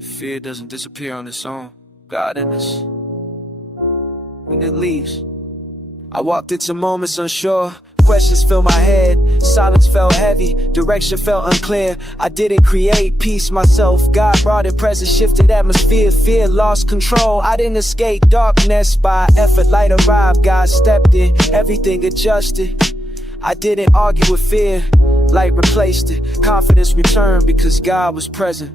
Fear doesn't disappear on its own. God in us. When it leaves. I walked into moments unsure. Questions filled my head. Silence felt heavy. Direction felt unclear. I didn't create peace myself. God brought it present, shifted atmosphere. Fear lost control. I didn't escape darkness by effort. Light arrived. God stepped in. Everything adjusted. I didn't argue with fear. Light replaced it. Confidence returned because God was present.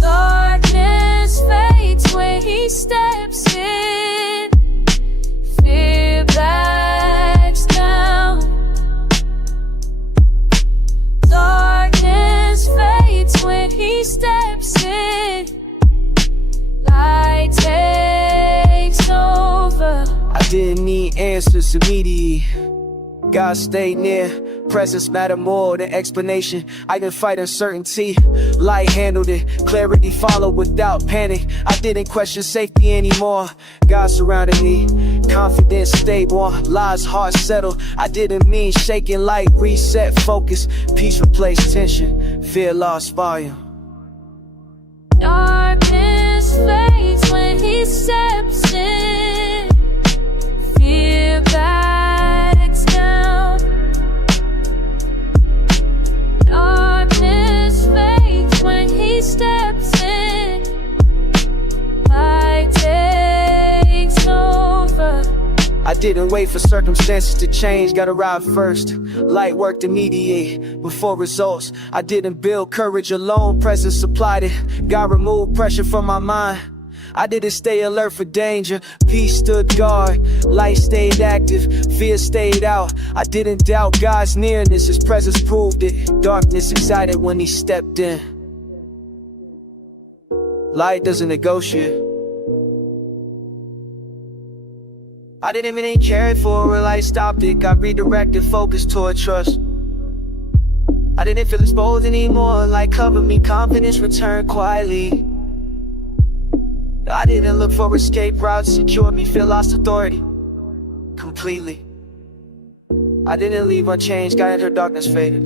Darkness fades when He steps in. Fear backs down. Darkness fades when He steps in. Light takes over. I didn't need answers immediately. God stayed near. Presence mattered more than explanation. I didn't fight uncertainty. Light handled it. Clarity followed without panic. I didn't question safety anymore. God surrounded me. Confidence stayed warm. Lies heart settled. I didn't mean shaking. Light reset focus. Peace replaced tension. Fear lost volume. Darkness fades when He steps in. Fear backs down. Darkness fades when He steps in. Light takes over. I didn't wait for circumstances to change, got arrived first. Light worked to mediate before results. I didn't build courage alone, presence supplied it. God removed pressure from my mind. I didn't stay alert for danger. Peace stood guard, light stayed active, fear stayed out. I didn't doubt God's nearness, His presence proved it. Darkness excited when He stepped in. Light doesn't negotiate. I didn't even care for it, light stopped it. Got redirected, focused toward trust. I didn't feel exposed anymore, light covered me. Confidence returned quietly. I didn't look for escape routes, secured me, feel lost authority completely. I didn't leave unchanged, got into darkness faded.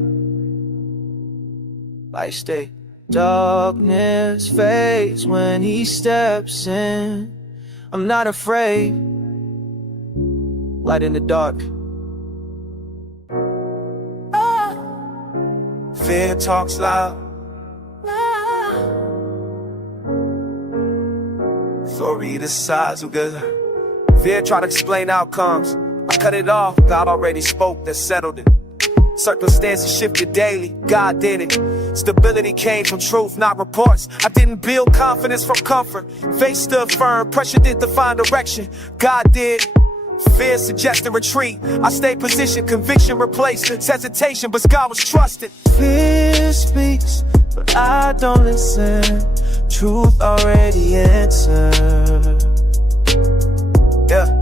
Light stayed. Darkness fades when He steps in. I'm not afraid. Light in the dark. Fear talks loud. Sorry, the size of good. Fear try to explain outcomes. I cut it off. God already spoke, that settled it. Circumstances shifted daily. God did it. Stability came from truth, not reports. I didn't build confidence from comfort. Faith stood firm. Pressure didn't define direction. God did. Fear suggested retreat. I stayed positioned. Conviction replaced hesitation, but God was trusted. Fear speaks, but I don't listen. Truth already answered. Yeah.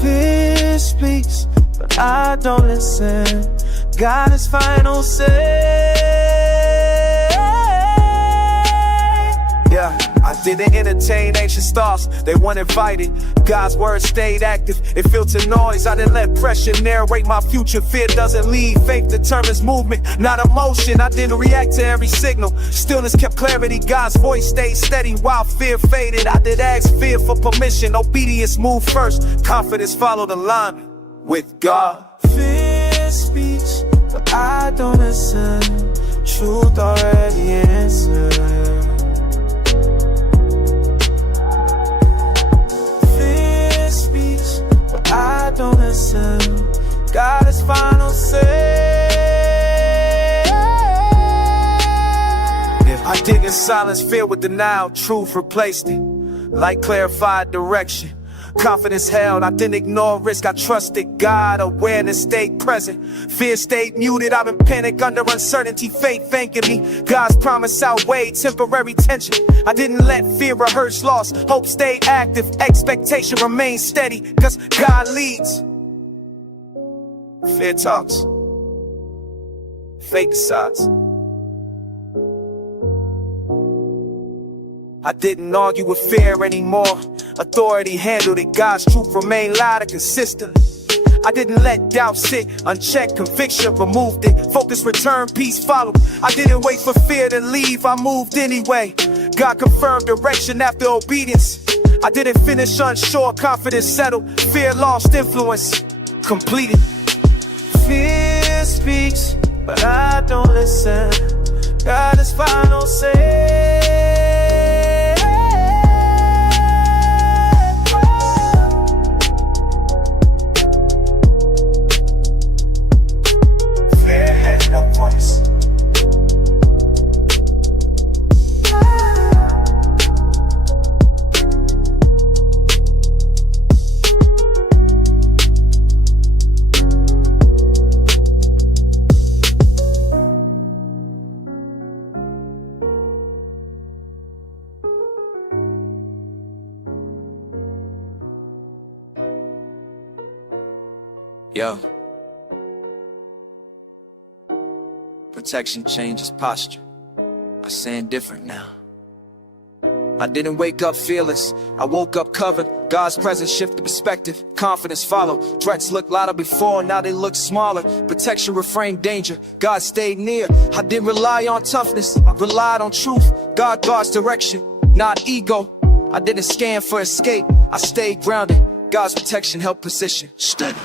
Fear speaks, but I don't listen. God is final say. Yeah. I didn't entertain ancient stars, they weren't invited. God's word stayed active, it filtered noise. I didn't let pressure narrate my future. Fear doesn't lead, faith determines movement, not emotion. I didn't react to every signal, stillness kept clarity. God's voice stayed steady while fear faded. I did ask fear for permission, obedience moved first. Confidence followed alignment with God. Fear speaks, but I don't listen. Truth already answered. I don't listen. God is final say. If I dig in silence, filled with denial, truth replaced it. Light clarified direction. Confidence held, I didn't ignore risk, I trusted God. Awareness stayed present, fear stayed muted. I'm in panic under uncertainty, faith thanking me. God's promise outweighed temporary tension. I didn't let fear rehearse loss, hope stayed active. Expectation remained steady, cause God leads. Fear talks, faith decides. I didn't argue with fear anymore. Authority handled it, God's truth remained loud and consistent. I didn't let doubt sit unchecked, conviction removed it. Focus returned, peace followed. I didn't wait for fear to leave, I moved anyway. God confirmed direction after obedience. I didn't finish unsure, confidence settled. Fear lost influence, completed. Fear speaks, but I don't listen. God is final say. Fear had no voice. Yo. Protection changes posture. I stand different now. I didn't wake up fearless, I woke up covered. God's presence shifted perspective, confidence followed. Threats looked louder before, now they look smaller. Protection reframed danger, God stayed near. I didn't rely on toughness, I relied on truth. God guards direction, not ego. I didn't scan for escape, I stayed grounded. God's protection helped position steady.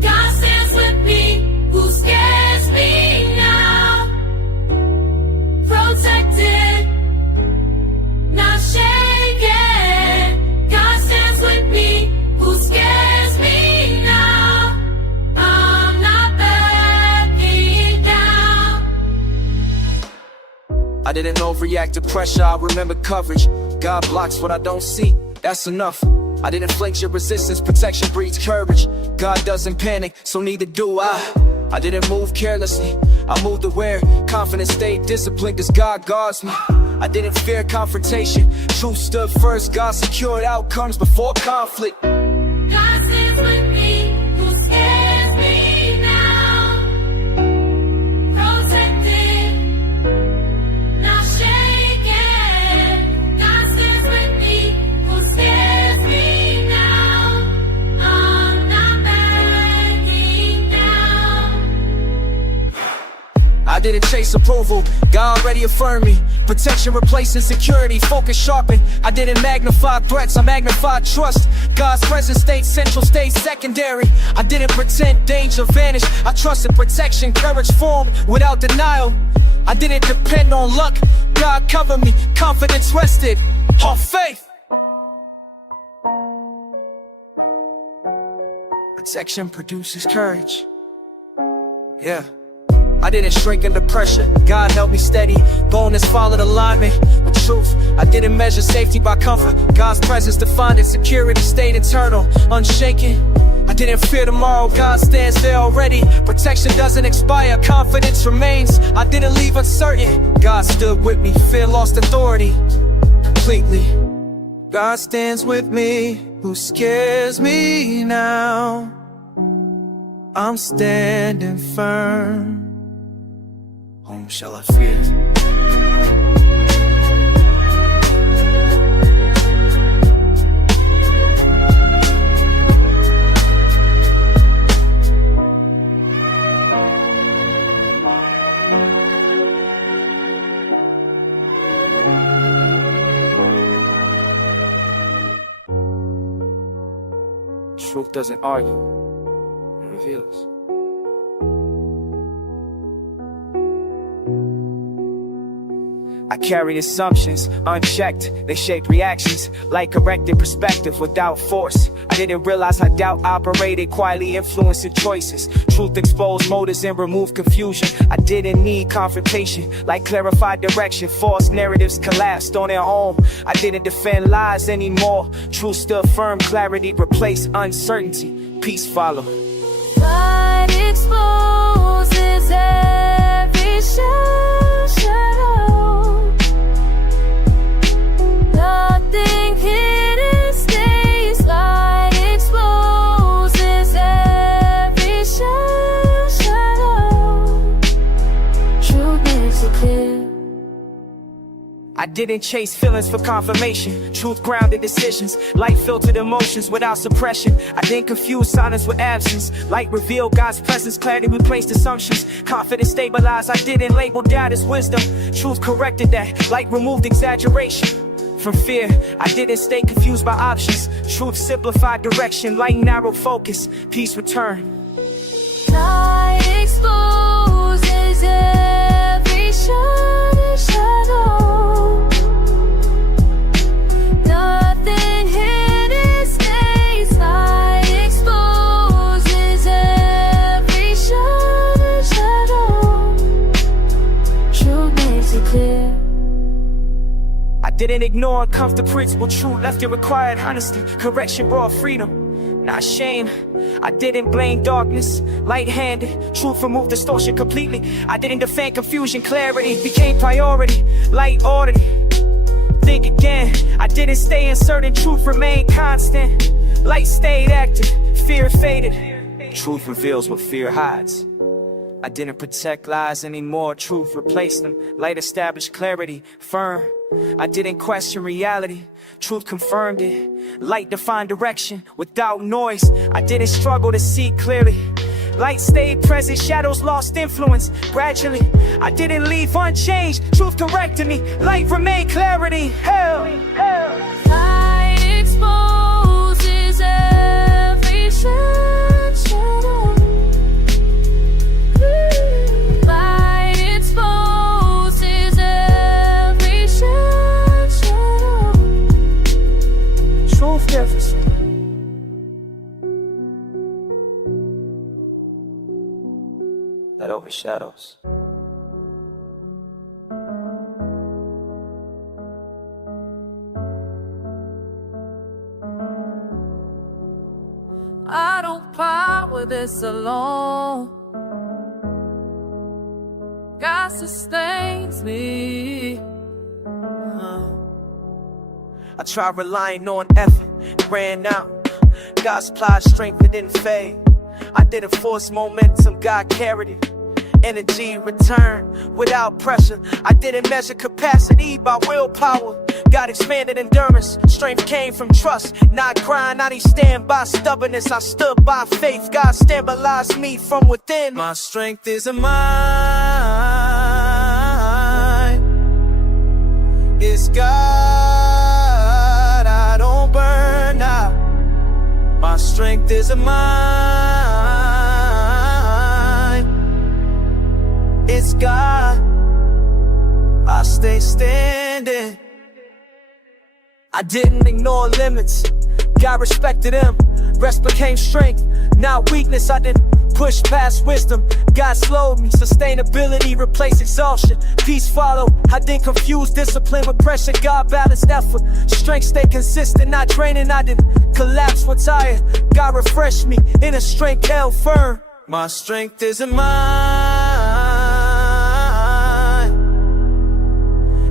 God stands with me, who scares me now? Protected, not shaken. God stands with me, who scares me now? I'm not backing down. I didn't overreact to pressure, I remember coverage. God blocks what I don't see, that's enough. I didn't flinch at resistance, protection breeds courage. God doesn't panic, so neither do I. I didn't move carelessly, I moved aware. Confidence stayed disciplined as God guards me. I didn't fear confrontation, truth stood first. God secured outcomes before conflict. God stands with me, who scares me now? Protected, not shaken. God stands with me, who scares me now? I'm not backing down. I didn't chase approval, God already affirmed me. Protection replaced insecurity, focus sharpened. I didn't magnify threats, I magnified trust. God's presence stayed central, stayed secondary. I didn't pretend danger vanished, I trusted protection, courage formed without denial. I didn't depend on luck, God covered me, confidence rested on faith. Protection produces courage. Yeah. I didn't shrink under pressure, God held me steady. Boldness followed alignment with truth. I didn't measure safety by comfort, God's presence defined it. Security stayed eternal, unshaken. I didn't fear tomorrow, God stands there already. Protection doesn't expire, confidence remains. I didn't leave uncertain, God stood with me. Fear lost authority completely. God stands with me, who scares me now? I'm standing firm. Whom shall I fear? Truth doesn't argue, it reveals. I carried assumptions, unchecked, they shaped reactions. Like corrected perspective without force. I didn't realize how doubt operated, quietly influencing choices. Truth exposed motives and removed confusion. I didn't need confrontation, like clarified direction. False narratives collapsed on their own. I didn't defend lies anymore. Truth stood firm, clarity replaced uncertainty. Peace followed. God exposes every shadow. Nothing hidden stays. God exposes every shadow. Truth makes it clear. I didn't chase feelings for confirmation. Truth grounded decisions, light filtered emotions without suppression. I didn't confuse silence with absence. Light revealed God's presence, clarity replaced assumptions. Confidence stabilized, I didn't label doubt as wisdom. Truth corrected that, light removed exaggeration. From fear, I didn't stay confused by options. Truth simplified direction, light narrowed focus, peace returned. Light exposes every shining shadow. Nothing hidden stays. Light exposes every shining shadow. Truth makes it clear. I didn't ignore uncomfortable principle. Truth left it required honesty. Correction brought freedom, not shame. I didn't blame darkness, light-handed. Truth removed distortion completely. I didn't defend confusion, clarity became priority. Light ordered, think again. I didn't stay uncertain, truth remained constant. Light stayed active, fear faded. Truth reveals what fear hides. I didn't protect lies anymore, truth replaced them. Light established clarity, firm. I didn't question reality, truth confirmed it. Light defined direction without noise. I didn't struggle to see clearly. Light stayed present, shadows lost influence. Gradually, I didn't leave unchanged, truth corrected me. Light remained clarity, hell. Light exposes every shadow. Light exposes every shadow. Truth differs. That overshadows. I don't power this alone. God sustains me. I tried relying on effort, it ran out. God supplied strength, it didn't fade. I didn't force momentum, God carried it. Energy returned without pressure. I didn't measure capacity by willpower. God expanded endurance, strength came from trust. Not crying, I didn't stand by stubbornness. I stood by faith, God stabilized me from within. My strength is a mine. It's God, I don't burn out. My strength is a mine. It's God, I stay standing. I didn't ignore limits, God respected them. Rest became strength, not weakness. I didn't push past wisdom, God slowed me. Sustainability replaced exhaustion, peace followed. I didn't confuse discipline with pressure, God balanced effort. Strength stayed consistent, not draining. I didn't collapse when tired, God refreshed me. Inner strength held firm. My strength is in mine.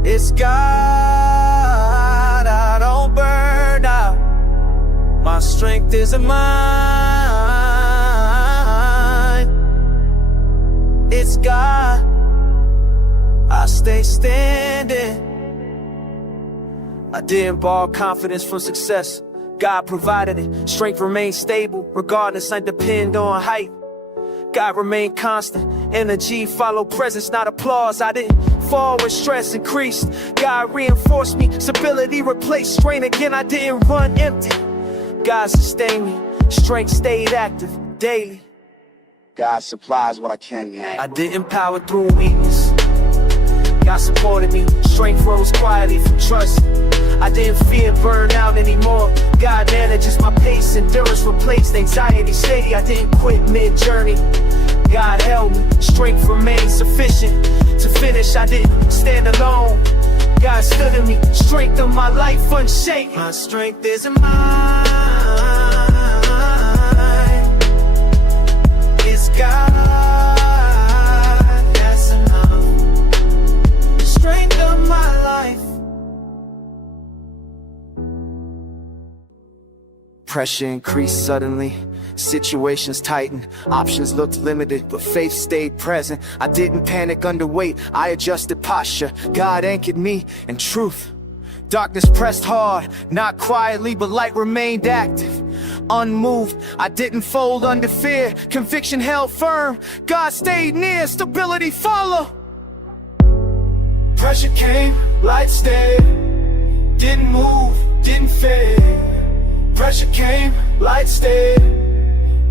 It's God, I don't burn out. My strength is in mine. It's God, I stay standing. I didn't borrow confidence from success, God provided it. Strength remained stable, regardless, I depend on height. God remained constant, energy followed presence, not applause. I didn't fall when stress increased, God reinforced me. Stability replaced strain again, I didn't run empty. God sustained me, strength stayed active daily. God supplies what I can get. I didn't power through weakness, God supported me. Strength rose quietly from trust. I didn't fear burnout anymore, God manages my pace. Endurance replaced anxiety steady. I didn't quit mid-journey, God held me. Strength remained sufficient to finish. I didn't stand alone, God stood in me. Strength of my life unshaken. My strength is in mine. It's God, that's enough. The strength of my life. Pressure increased suddenly, situations tightened, options looked limited, but faith stayed present. I didn't panic under weight, I adjusted posture. God anchored me in truth. Darkness pressed hard, not quietly, but light remained active. Unmoved, I didn't fold under fear, conviction held firm. God stayed near, stability followed. Pressure came, light stayed, didn't move, didn't fade. Pressure came, light stayed,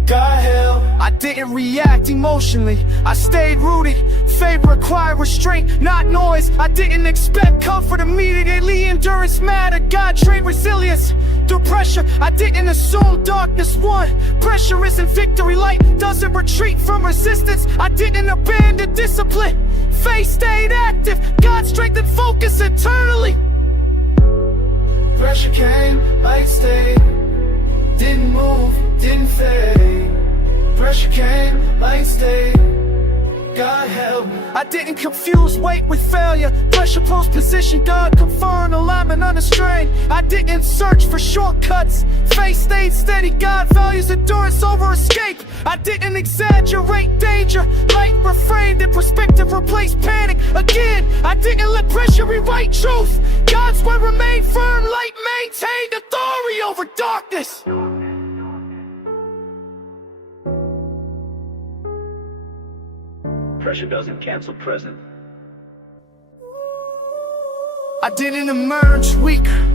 God held. I didn't react emotionally, I stayed rooted. Faith required restraint, not noise. I didn't expect comfort immediately. Endurance mattered, God trained resilience through pressure. I didn't assume darkness won. Pressure isn't victory, light doesn't retreat from resistance. I didn't abandon discipline, faith stayed active. God strengthened focus internally. Pressure came, light stayed, didn't move, didn't fade. Pressure came, light stayed, God help me. I didn't confuse weight with failure. Pressure posed position, God confirmed alignment unrestrained. I didn't search for shortcuts, faith stayed steady. God values endurance over escape. I didn't exaggerate danger, light refrained and perspective replaced panic. Again, I didn't let pressure rewrite truth. God's word remained firm, light maintained authority over darkness. Pressure doesn't cancel present. I didn't emerge weaker,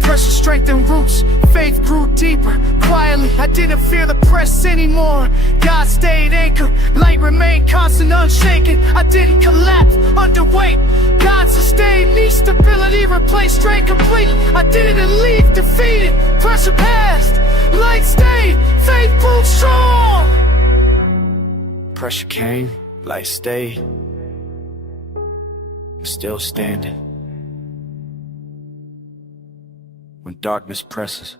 pressure strengthened roots, faith grew deeper. Quietly, I didn't fear the press anymore. God stayed anchored, light remained constant, unshaken. I didn't collapse under weight, God sustained me. Stability replaced strain completely. I didn't leave defeated, pressure passed, light stayed, faith proved strong. Pressure came, light stayed, I'm still standing. When darkness presses,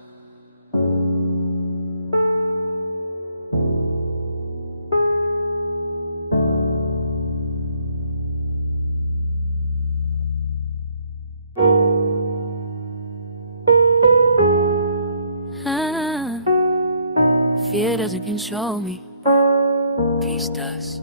fear doesn't control me, peace does.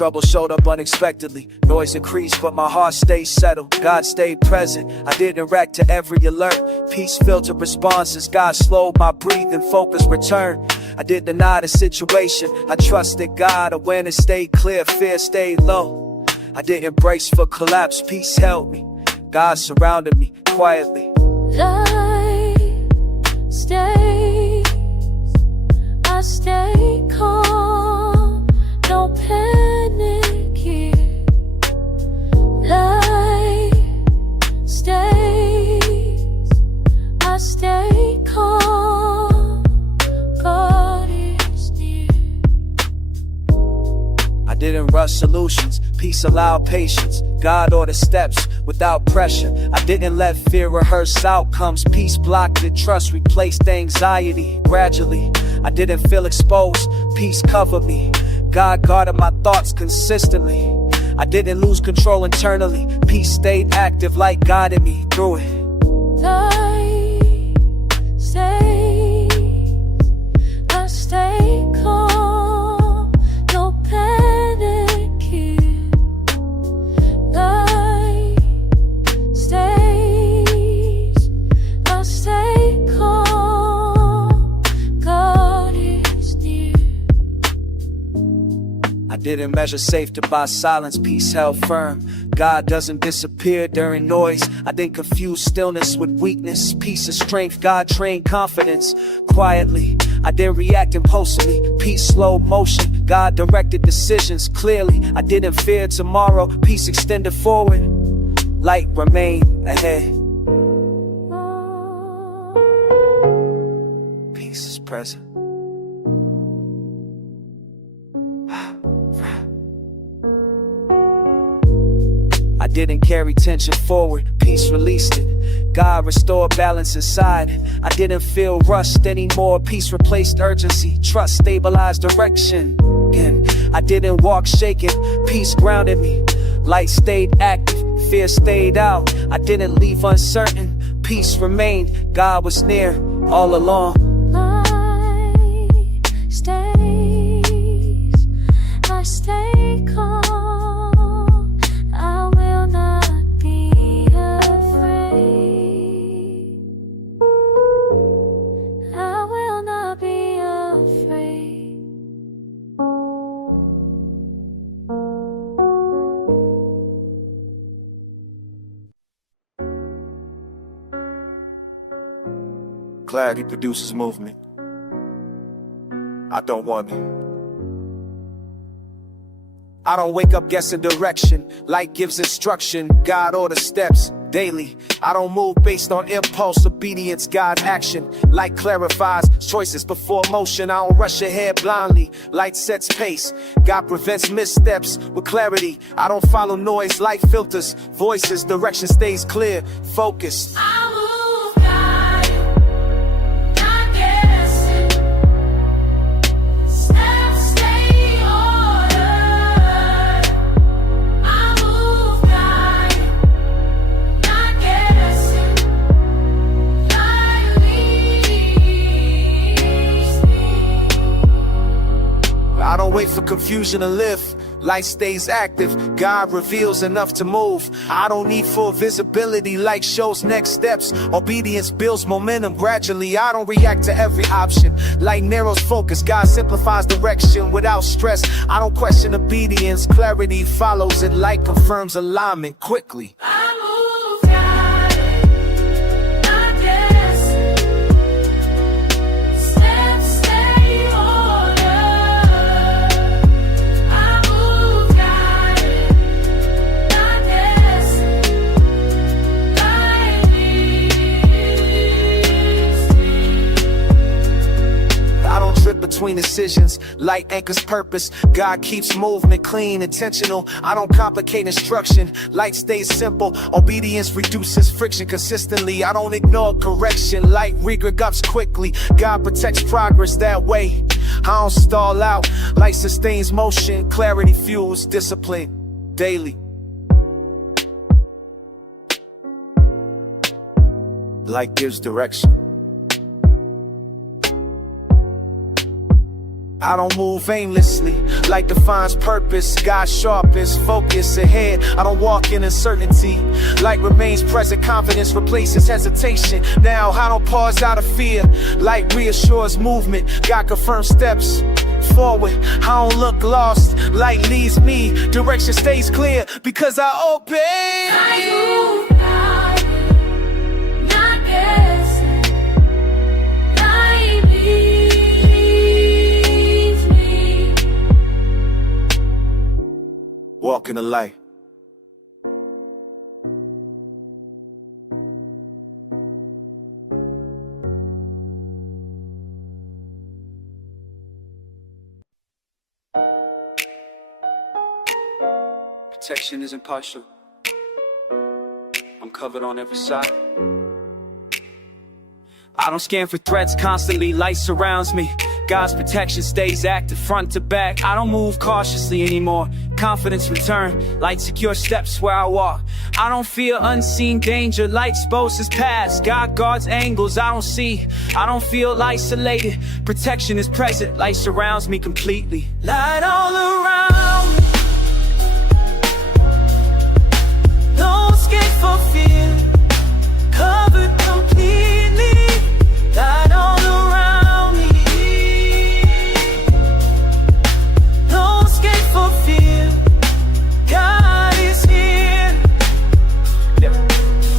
trouble showed up unexpectedly. Noise increased, but my heart stayed settled. God stayed present, I didn't react to every alert. Peace filtered responses, God slowed my breathing, focus returned. I didn't deny the situation, I trusted God. Awareness stayed clear, fear stayed low. I didn't brace for collapse, peace held me. God surrounded me quietly. Light stays, I stay calm, no panic here. Light stays, I stay calm, God is near. I didn't rush solutions, peace allowed patience. God ordered steps without pressure. I didn't let fear rehearse outcomes. Peace blocked it, trust replaced anxiety. Gradually, I didn't feel exposed, peace covered me. God guarded my thoughts consistently. I didn't lose control internally. Peace stayed active, light guided me through it. Light stays, I stay calm, no panic here. Light stays, I stay calm, God is near. I didn't measure safety by silence, peace held firm. God doesn't disappear during noise. I didn't confuse stillness with weakness. Peace is strength, God trained confidence. Quietly, I didn't react impulsively. Peace slow motion, God directed decisions clearly. I didn't fear tomorrow, peace extended forward. Light remained ahead. Peace is present. I didn't carry tension forward, peace released it. God restored balance inside. I didn't feel rushed anymore, peace replaced urgency. Trust stabilized direction. And I didn't walk shaken, peace grounded me. Light stayed active, fear stayed out. I didn't leave uncertain, peace remained. God was near all along. Light stays, I stay calm. I will not be afraid. I will not be afraid. Clarity produces movement. I don't want it. I don't wake up guessing direction. Light gives instruction. God orders steps daily. I don't move based on impulse. Obedience guides action. Light clarifies choices before motion. I don't rush ahead blindly. Light sets pace. God prevents missteps with clarity. I don't follow noise. Light filters voices. Direction stays clear. Focused. I move guided, not guessing. Steps stay ordered. I move guided, not guessing. Light leads me. I don't wait for confusion to live. Light stays active. God reveals enough to move. I don't need full visibility. Light shows next steps. Obedience builds momentum gradually. I don't react to every option. Light narrows focus. God simplifies direction without stress. I don't question obedience. Clarity follows it. Light confirms alignment quickly. I move guided, not guessing. Steps stay ordered. I move guided, not guessing. Light leads me. I don't trip between decisions. Light anchors purpose. God keeps movement clean, intentional. I don't complicate instruction. Light stays simple. Obedience reduces friction consistently. I don't ignore correction. Light regroups quickly. God protects progress that way. I don't stall out. Light sustains motion. Clarity fuels discipline daily. Light gives direction. I don't move aimlessly. Light defines purpose. God sharpens focus ahead. I don't walk in uncertainty. Light remains present. Confidence replaces hesitation. Now I don't pause out of fear. Light reassures movement. God confirms steps forward. I don't look lost. Light leads me. Direction stays clear because I obey. I move guided, not guessing. Light leads me. Walk in the light. Protection isn't partial. I'm covered on every side. I don't scan for threats constantly. Light surrounds me. God's protection stays active front to back. I don't move cautiously anymore. Confidence return. Light secure steps where I walk. I don't fear unseen danger. Light exposes past. God guards angles I don't see. I don't feel isolated. Protection is present. Light surrounds me completely. Light all around me. No escape for fear. Covered completely. Light all around me. No escape for fear. God is here.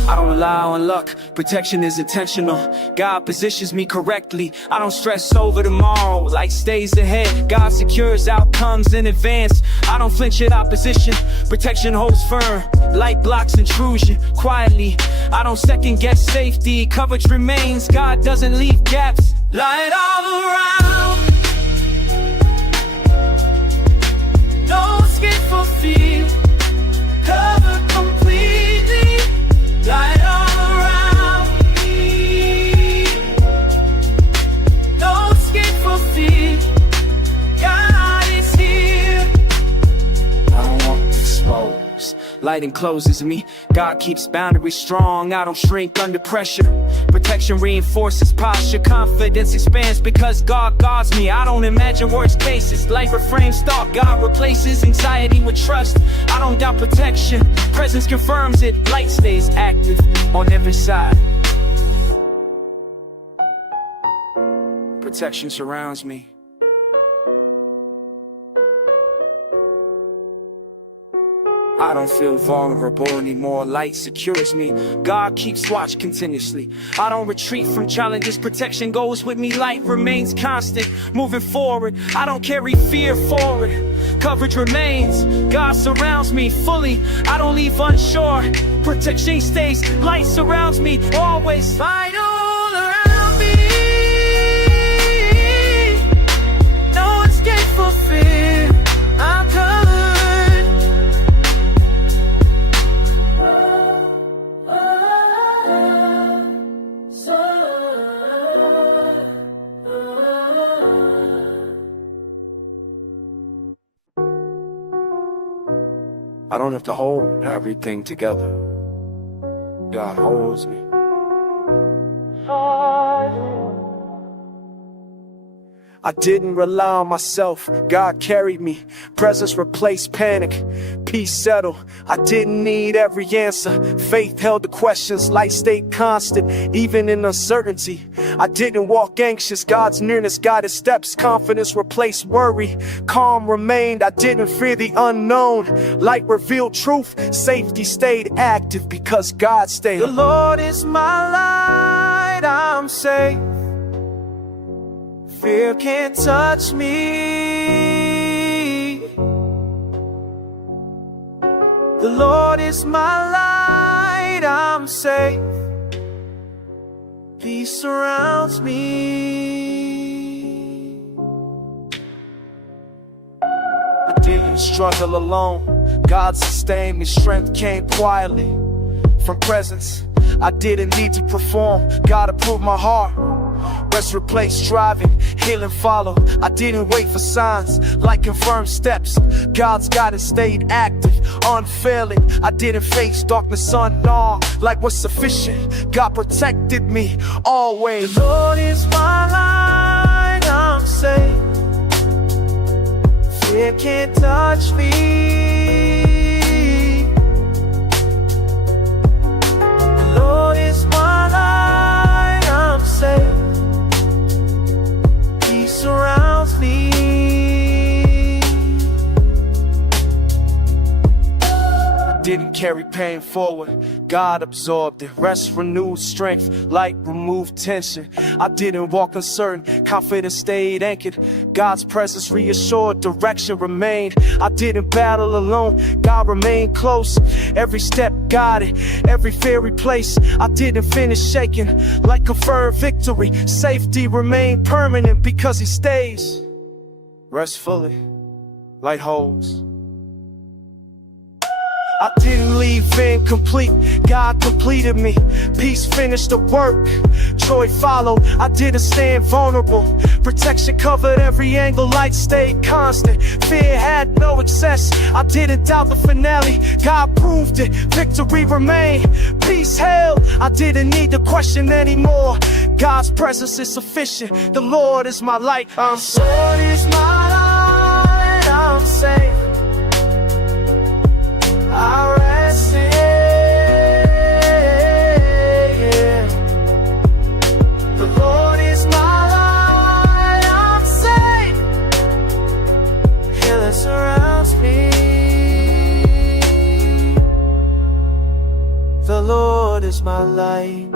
I don't rely on luck. Protection is intentional. God positions me correctly. I don't stress over tomorrow. Light stays ahead. God secures outcomes in advance. I don't flinch at opposition. Protection holds firm. Light blocks intrusion quietly. I don't second guess safety. Coverage remains. God doesn't leave gaps. Light all around. No escape for fear. Covered completely. Light all around me. No escape for fear. God is here. I don't want exposed. light encloses me. God keeps boundaries strong, I don't shrink under pressure. Protection reinforces posture, confidence expands because God guards me. I don't imagine worst cases, life reframes thought. God replaces anxiety with trust. I don't doubt protection, presence confirms it. Light stays active on every side. Protection surrounds me. I don't feel vulnerable anymore, light secures me. God keeps watch continuously. I don't retreat from challenges, protection goes with me. Light remains constant, moving forward. I don't carry fear forward, coverage remains. God surrounds me fully, I don't leave unsure. Protection stays, light surrounds me, always. Light all around me, no escape for fear. I'm covered. I don't have to hold everything together. God holds me. I didn't rely on myself, God carried me. Presence replaced panic, peace settled. I didn't need every answer, faith held the questions. Light stayed constant, even in uncertainty. I didn't walk anxious, God's nearness guided steps. Confidence replaced worry, calm remained. I didn't fear the unknown, light revealed truth. Safety stayed active because God stayed. The Lord is my light, I'm safe. Fear can't touch me. The Lord is my light, I'm safe. Peace surrounds me. I didn't struggle alone, God sustained me. Strength came quietly from presence. I didn't need to perform, God approved my heart. Rest replaced striving, healing followed. I didn't wait for signs, like confirmed steps. God's guidance stayed active, unfailing. I didn't face darkness unarmed, like what's sufficient. God protected me always. The Lord is my light, I'm safe. Fear can't touch me. The Lord is my light, I'm safe. Surrounds me. Didn't carry pain forward, God absorbed it. Rest renewed strength, light removed tension. I didn't walk uncertain, confidence stayed anchored. God's presence reassured, direction remained. I didn't battle alone, God remained close. Every step guided, every fear replaced. I didn't finish shaking, like confirmed victory. Safety remained permanent because He stays. Rest fully, light holds. I didn't leave incomplete, God completed me. Peace finished the work, joy followed. I didn't stand vulnerable, protection covered every angle. Light stayed constant, fear had no excess. I didn't doubt the finale, God proved it. Victory remained, peace held. I didn't need to question anymore. God's presence is sufficient, the Lord is my light, I'm safe. The Lord is my light, I'm safe. I rest in Him. The Lord is my light, I'm safe. Healing surrounds me. The Lord is my light.